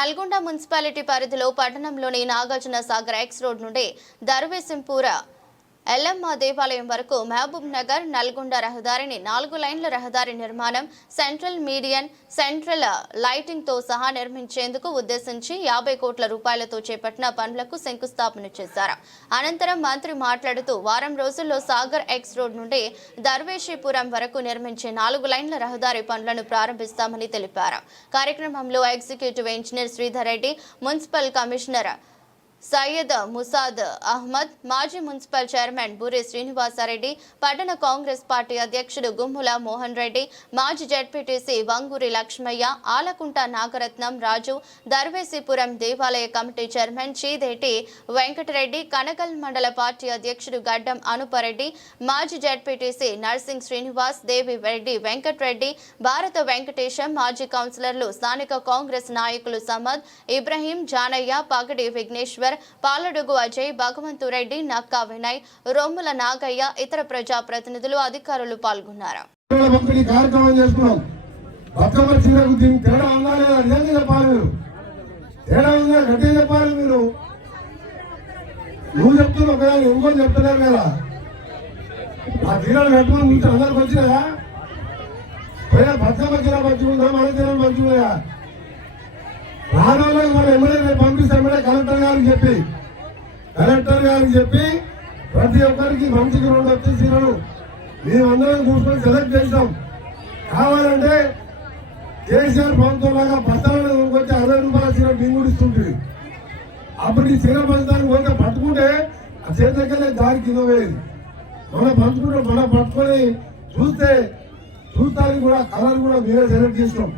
Nalgonda municipality పరిధిలో పట్టణంలోని Nagarjuna Sagar X road నుండి దర్వేసింపూర ఎల్లమ్మ దేవాలయం వరకు మహబూబ్ నగర్ నల్గొండ రహదారిని 4 లైన్ల రహదారి నిర్మాణం సెంట్రల్ మీడియన్ సెంట్రల్ లైటింగ్ తో సహా నిర్మించేందుకు ఉద్దేశించి 50 కోట్ల రూపాయలతో చేపట్టిన పనులకు శంకుస్థాపన చేశారు. అనంతరం మంత్రి మాట్లాడుతూ వారం రోజుల్లో సాగర్ ఎక్స్ రోడ్ నుండి దర్వేషిపురం వరకు నిర్మించే 4 లైన్ల రహదారి పనులను ప్రారంభిస్తామని తెలిపారు. కార్యక్రమంలో executive engineer Sridhar Reddy, municipal commissioner Syed Masood Ahmed, మాజీ మున్సిపల్ చైర్మన్ బూరే శ్రీనివాసరెడ్డి, పట్టణ కాంగ్రెస్ పార్టీ అధ్యక్షుడు గుమ్ముల మోహన్ రెడ్డి, మాజీ జడ్పీటీసీ వంగూరి లక్ష్మయ్య, ఆలకుంట నాగరత్నం రాజు, దర్వేసిపురం దేవాలయ కమిటీ చైర్మన్ చీదేటి వెంకటరెడ్డి, కనకల్ మండల పార్టీ అధ్యక్షుడు గడ్డం అనుపరెడ్డి, మాజీ జడ్పీటీసీ నర్సింగ్ శ్రీనివాస్, దేవి రెడ్డి వెంకటరెడ్డి, భారత వెంకటేశం, మాజీ కౌన్సిలర్లు, స్థానిక కాంగ్రెస్ నాయకులు సమద్, ఇబ్రహీం, జానయ్య, పగడి విఘ్నేశ్వర్, పాలడుగు అజయ్, భగవంతురెడ్డి, నక్కా వినయ్, రొమ్ముల నాగయ్య, ఇతర ప్రజా ప్రతినిధులు, అధికారులు పాల్గొన్నారు. రానోళ్ళకి మన ఎమ్మెల్యే పంపిస్తామని కలెక్టర్ గారికి చెప్పి ప్రతి ఒక్కరికి మంచికి 2 వచ్చేసినారు. మేమందరం కూర్చొని సెలెక్ట్ చేస్తాం. కావాలంటే కేసీఆర్ ప్రభుత్వం లాగా బస్తాలను కొనుక్కొచ్చి 60 రూపాయల చీర బింగుడిస్తుంటుంది. అప్పుడు ఈ చీర పంచడానికి పోతే పట్టుకుంటే ఆ చేతకెళ్ళే దారి కింద పోయేది. మనం పట్టుకొని చూస్తానికి కూడా కలర్ కూడా మేమే సెలెక్ట్ చేస్తాం.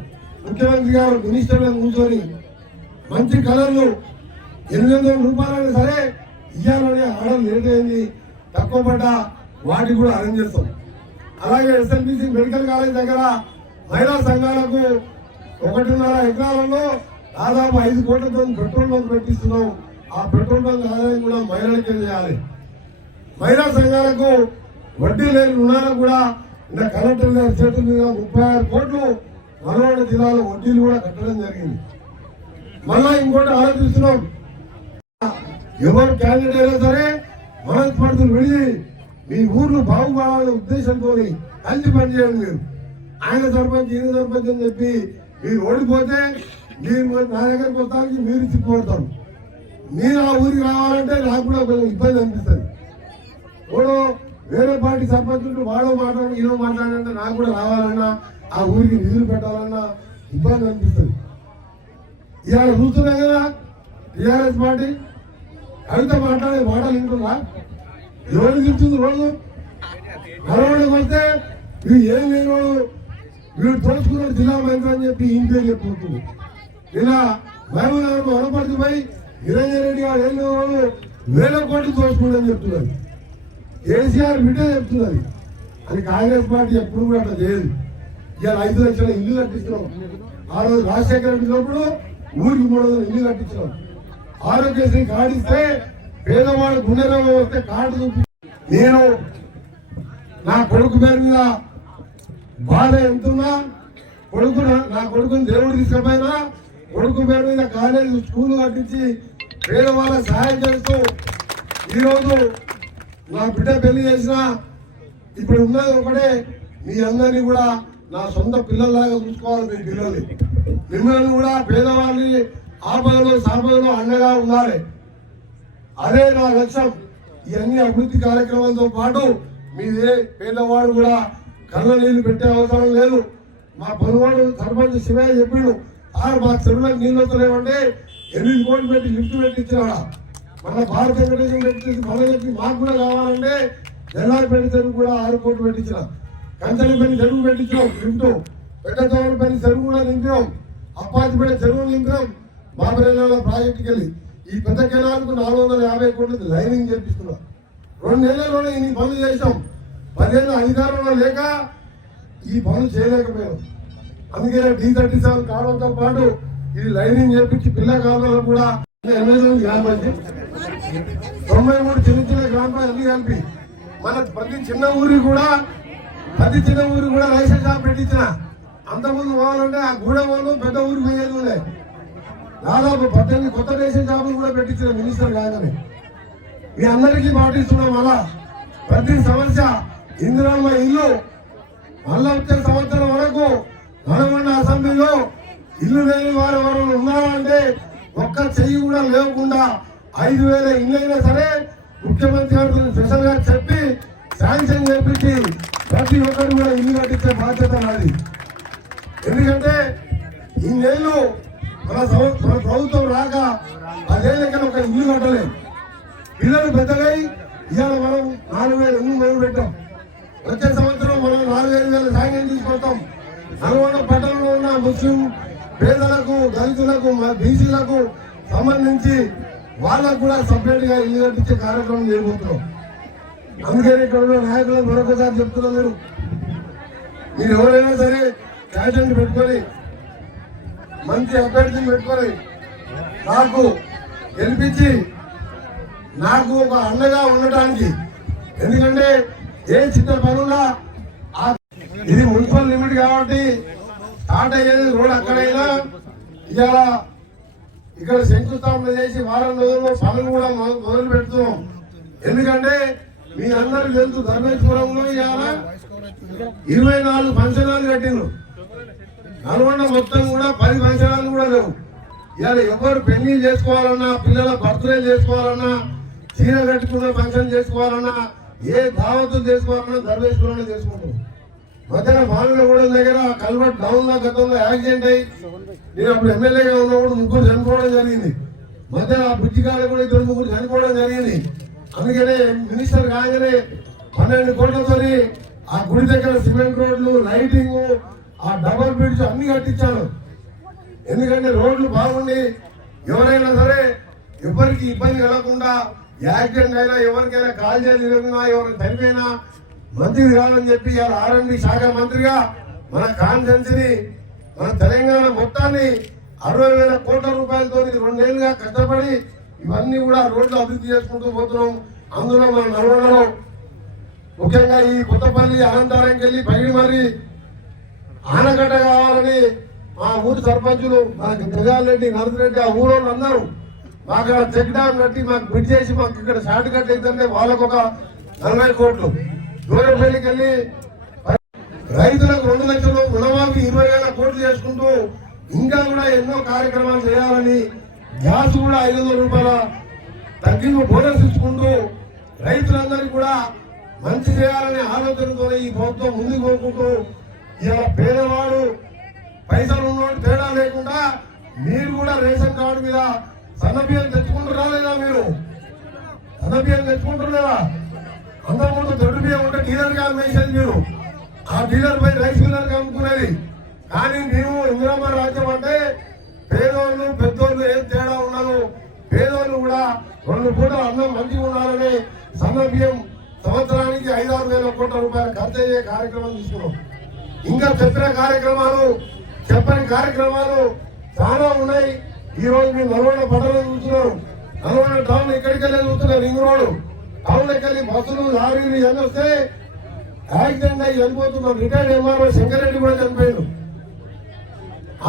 ముఖ్యమంత్రి గారు మినిస్టర్ కూర్చొని మంచి కలర్లు 800 రూపాయలైనా సరే ఇవ్వాలని ఆర్డర్ లేట్ అయింది, తక్కువ పడ్డ వాటికి కూడా అరేంజ్ చేస్తాం. అలాగే ఎస్ఎల్బిసి మెడికల్ కాలేజ్ దగ్గర మహిళా సంఘాలకు 1.5 ఎకరాలలో దాదాపు 5 కోట్లతో పెట్రోల్ బంక్ పెట్టిస్తున్నాం. ఆ పెట్రోల్ బంక్ ఆదాయం కూడా మహిళలకే చేయాలి. మహిళా సంఘాలకు వడ్డీ లేని రుణాలకు కూడా ఇంకా కలెక్టర్ గారి చేతుల మీద 36 కోట్లు నల్గొండ జిల్లాలో వడ్డీలు కూడా కట్టడం జరిగింది. మళ్ళా ఇంకోటి ఆలోచిస్తున్నాం, ఎవరు క్యాండిడేట్ అయినా సరే మనస్పర్ధలు విడిచి మీ ఊర్లు బాగుపడాలనే ఉద్దేశంతో కలిసి పనిచేయండి. మీరు ఆయన సర్పంచ్ ఈయన సర్పంచ్ అని చెప్పి మీరు ఓడిపోతే మీరు నా దగ్గరకు వస్తానికి మీరు చిక్కుపడతారు. మీరు ఆ ఊరికి రావాలంటే నాకు కూడా కొంచెం ఇబ్బంది అనిపిస్తుంది. ఓడో వేరే పార్టీ సర్పంచ్ ఉంటూ వాడో మాట్లాడి ఈయన మాట్లాడాలంటే నాకు కూడా రావాలన్నా ఆ ఊరికి నిధులు పెట్టాలన్నా ఇబ్బంది అనిపిస్తుంది. ఇవాళ చూస్తున్నాం కదా టీఆర్ఎస్ పార్టీ కవిత మాట్లాడే మాటలు వింటున్నా. ఎవరు తిరుగుతుంది రోజు నల్గొండకి వస్తే వీడు ఏం లేనివాడు, వీడు తోచుకున్నాడు జిల్లా మంత్రి అని చెప్పి ఈయన పేరు చెప్పుకుంటుంది. ఇలా మహబూబ్నగర్ వనపర్తి పోయి నిరంజన్ రెడ్డి గారు ఏం లేనివాడు 1000 కోట్లు తోచుకుందని చెప్తున్నది. కేసీఆర్ బిడ్డ చెప్తున్నది. అది కాంగ్రెస్ పార్టీ ఎప్పుడు కూడా అట్లా చేయదు. ఇవాళ 5 లక్షల ఇల్లు కట్టిస్తున్నాం. ఆ రోజు రాజశేఖర రెడ్డి ఉన్నప్పుడు ఊరికి 300 ఇల్లు కట్టించినాం. ఆరోగ్యశ్రీ కార్డు ఇస్తే పేదవాడు గుండె రోగం వస్తే కార్డు చూపి నేను నా కొడుకు పేరు మీద బాధ ఎంతున్నా నా కొడుకుని దేవుడు తీసుకుపోయినా కొడుకు పేరు మీద కాలేజీ స్కూల్ కట్టించి పేదవాళ్ళ సహాయం చేస్తూ ఈరోజు నా బిడ్డ పెళ్లి చేసినా ఇప్పుడు ఉన్నది ఒకటే, మీ అందరినీ కూడా నా సొంత పిల్లల్లాగా చూసుకోవాలి. మీ పిల్లల్ని మిమ్మల్ని కూడా పేదవాళ్ళని ఆపదలో సాపదలో అండగా ఉండాలి. అదే నా లక్ష్యం. ఇవన్నీ అభివృద్ధి కార్యక్రమాలతో పాటు మీదే పేదవాడు కూడా కళ్ళ నీళ్లు పెట్టే అవసరం లేదు. మా పనువాడు సర్పంచ్ శివయ్య చెప్పిండు, మా చెరువులకు నీళ్ళు వస్తలేమంటే 8 కోట్లు పెట్టి లిఫ్ట్ పెట్టించినాడా. మన భారత వెంకటేశ్వరం పెట్టించి మన చెప్పి మాకు కూడా కావాలంటే నెల్లారిపేట చెరువు కూడా 6 కోట్లు పెట్టించిన, కంచనిపల్లి చెరువు పెట్టించాం లిఫ్ట్, పెద్దతోవలపల్లి చెరువు కూడా నింపాం, అప్పాజిపేట చెరువు నింపాం. బాబరేళ్ళ ప్రాజెక్టుకి వెళ్ళి ఈ పెద్ద కెనాల్కు 450 కోట్లు లైనింగ్ చేపిస్తున్నాం. 2 నెలల్లోనే ఇన్ని పనులు చేసాం. 10 ఏళ్ళ అధికారంలో లేక ఈ పనులు చేయలేకపోయాం. అందుకే D37 కావడంతో పాటు ఇది లైనింగ్ చేపించి పిల్ల కాలంలో కూడా 93 చిన్న చిన్న గ్రామాలు అన్ని కలిపి మన ప్రతి చిన్న ఊరికి కూడా రైషన్ షాప్ పెట్టించిన. అంతకుముందు పోవాలంటే ఆ గూడెం వాళ్ళు పెద్ద ఊరికి పోయేది ఉండే. దాదాపు 18 కొత్త రేషన్ షాపులు కూడా పెట్టించిన మినిస్టర్ కాగానే మీ అందరికీ పాటిస్తున్నాం. అలా ప్రతి సమస్య ఇందిరమ్మ ఇల్లు మళ్ళా వచ్చే సంవత్సరం వరకు నల్గొండ అసెంబ్లీలో ఇల్లు లేని వారు ఎవరు ఉన్నారా అంటే ఒక్క చెయ్యి కూడా లేకుండా 5,000 ఇళ్ళైనా సరే ముఖ్యమంత్రి గారితో స్పెషల్ గా చెప్పి శాంక్షన్ చేపించి ప్రతి ఒక్కరు కూడా ఇల్లు కట్టించే బాధ్యత నాది. ఎందుకంటే ఇన్నేళ్ళు మన ప్రభుత్వం రాక 10 ఏళ్ళకి ఒక ఇల్లు కట్టలేదు. పిల్లలు పెద్దగా ఇవాళ మనం 4,000 ఇల్లు మొదలు పెట్టాం. వచ్చే సంవత్సరం మనం 4,000 సాంక్షన్ తీసుకొస్తాం. నల్గొండ పట్టణంలో ఉన్న ముస్లిం పేదలకు, దళితులకు, బీసీలకు సంబంధించి వాళ్ళకు కూడా సపరేట్ గా ఇల్లు కట్టించే కార్యక్రమం చేయబోతున్నాం. అందుకని ఇక్కడ ఉన్న నాయకులకు మరొకసారి చెప్తున్నారు, మీరు ఎవరైనా సరే క్యాటెంట్ పెట్టుకొని మంచి అభ్యర్థిని పెట్టుకొని నాకు గెలిపించి నాకు ఒక అండగా ఉండటానికి. ఎందుకంటే ఏ చిన్న పనున్నా ఇది మున్సిపల్ లిమిట్ కాబట్టి స్టార్ట్ అయ్యేది రోడ్ అక్కడైనా ఇవాళ ఇక్కడ శంకుస్థాపన చేసి వారం రోజుల్లో పనులు కూడా మొదలు పెడుతున్నాం. ఎందుకంటే మీ అందరికి తెలుసు ధర్మేశ్వరంలో ఇవాళ 24 ఫంక్షనాలు కట్టిండ్రు. నల్గొండ మొత్తం కూడా 10 ఫంక్షనాలు కూడా లేవు. ఇవాళ ఎవరు పెళ్లి చేసుకోవాలన్నా, పిల్లల బర్త్డే చేసుకోవాలన్నా, చీర కట్టుకున్న ఫంక్షన్ చేసుకోవాలన్నా, ఏ దావతులు చేసుకోవాలన్నా ధర్మేశ్వరంలో చేసుకుంటాం. మధ్యన మామిడిగూడెం దగ్గర కల్వర్ట్ డౌన్ లో గతంలో యాక్సిడెంట్ అయ్యి నేను అప్పుడు ఎమ్మెల్యేగా ఉన్నప్పుడు 3 చనిపోవడం జరిగింది. మధ్యన బుజ్జిగాలు కూడా 2-3 చనిపోవడం జరిగింది. అందుకనే మినిస్టర్ కాగానే 12 కోట్లతో ఆ గుడి దగ్గర సిమెంట్ రోడ్లు, లైటింగ్, ఆ డబల్ బ్రిడ్జ్ అన్ని కట్టించాను. ఎందుకంటే రోడ్లు బాగుండి ఎవరైనా సరే ఎవరికి ఇబ్బంది కలగకుండా, యాక్సిడెంట్ అయినా ఎవరికైనా కాల్ చేయలేకున్నా, ఎవరైనా చనిపోయినా మంత్రి కావాలని చెప్పి ఆర్ఎండ్బి శాఖ మంత్రిగా మన కాన్స్టిట్యున్సీని, మన తెలంగాణ మొత్తాన్ని 60,000 కోట్ల రూపాయలతో 2 ఏళ్లుగా కష్టపడి ఇవన్నీ కూడా రోడ్లు అభివృద్ధి చేసుకుంటూ పోతున్నాం. అందులో మన నల్గొండలో ముఖ్యంగా ఈ కొత్తపల్లి అనంతరంకి వెళ్ళి పగిడిమర్రి ఆనకట్ట కావాలని మా ఊరు సర్పంచులు, మనకి గజాలరెడ్డి, నరసిరెడ్డి ఆ ఊరోళ్ళు అన్నారు. మాకు అక్కడ చెక్ డ్యామ్ కట్టి మాకు బ్రిడ్జ్ చేసి మాకు ఇక్కడ షార్ట్ కట్ అవుతుంటే వాళ్ళకు ఒక 40 కోట్లు. దూరంపల్లికి వెళ్ళి రైతులకు 2 లక్షలు రుణమాఫీ 20,000 కోట్లు చేసుకుంటూ ఇంకా కూడా ఎన్నో కార్యక్రమాలు చేయాలని, గ్యాస్ కూడా 500 రూపాయల తగ్గింపు బోనస్ ఇచ్చుకుంటూ రైతులందరికీ కూడా మంచి చేయాలనే ఆలోచనతో ఈ ప్రభుత్వం ముందుకు పోకుంటూ ఇలా పేదవాడు పైసలు ఉన్నవాడు తేడా లేకుండా మీరు కూడా రేషన్ కార్డు మీద సన్నబియ్యం తెచ్చుకుంటున్నా లేదా? మీరు సన్నబియ్యం తెచ్చుకుంటున్నారా? అంతకుముందు దొడ్డు బియ్యం ఉంటే డీలర్ గా అమ్మేసేది మీరు. ఆ డీలర్ పై రైస్ మిల్లర్ అమ్ముకునేది. కానీ మేము ఇందిరమ్మ రాజ్యం అంటే పేదోళ్ళు పెద్దోళ్ళు ఏం తేడా ఉండదు. పేదోళ్ళు కూడా 2 పూటల అన్నం మంచిగా ఉండాలని సన్న బియ్యం సంవత్సరానికి 5-6 వేల కోట్ల రూపాయలు ఖర్చు అయ్యే కార్యక్రమం తీసుకున్నాం. ఇంకా చెప్పని కార్యక్రమాలు చాలా ఉన్నాయి. ఈ రోజు మీరు నల్గొండ పట్టణం చూస్తున్నారు, నల్గొండ టౌన్ ఎక్కడికి వెళ్ళి చూస్తున్నారు. రింగ్ రోడ్ టౌన్ ఎక్కడి బస్సులు, లారీలు ఇవన్నీ వస్తే యాక్సిడెంట్ అయ్యి చనిపోతున్నారు. రిటైర్డ్ ఎంఆర్ఓ శంకరెడ్డి కూడా చనిపోయాడు.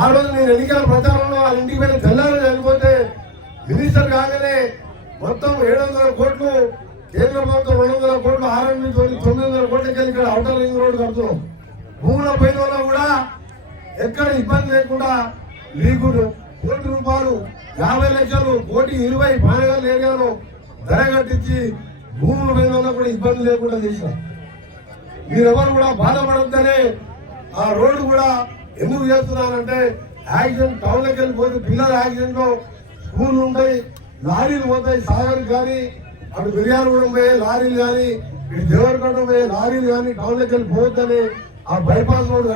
ఆ రోజు నేను ఎన్నికల ప్రచారంలో వాళ్ళ ఇంటికి వెళ్ళి తెల్లారి చనిపోతే మినిస్టర్ కాగానే మొత్తం 700 కోట్లు, కేంద్ర ప్రభుత్వం 200 కోట్లు, ఆర్ఎండ్బి 900 కోట్లకి వెళ్ళి ఇక్కడ ఔటర్ రింగ్ రోడ్ కడుతున్నాం. భూముల పైన కూడా ఎక్కడ ఇబ్బంది లేకుండా మీకు ₹1,00,00,000, 50 లక్షలు, 1,20,00,000 పానగల్ ఏరియాలో ధర కట్టించి భూముల పైన కూడా ఇబ్బంది లేకుండా చేశారు. మీరెవరు కూడా బాధపడొద్దనే ఆ రోడ్డు కూడా ఎందుకు చేస్తున్నారంటే యాక్సిడెంట్ టౌన్లోకి వెళ్ళిపోతే పిల్లల యాక్సిడెంట్ లో స్కూళ్ళు ఉంటాయి, లారీలు పోతాయి. సాగర్ కానీ అటు మిర్యాలగూడెం పోయే లారీలు కానీ, ఇటు దేవరకొండ పోయే లారీలు కానీ టౌన్లోకి వెళ్ళిపోవద్దని ఆ బైపాస్ రోడ్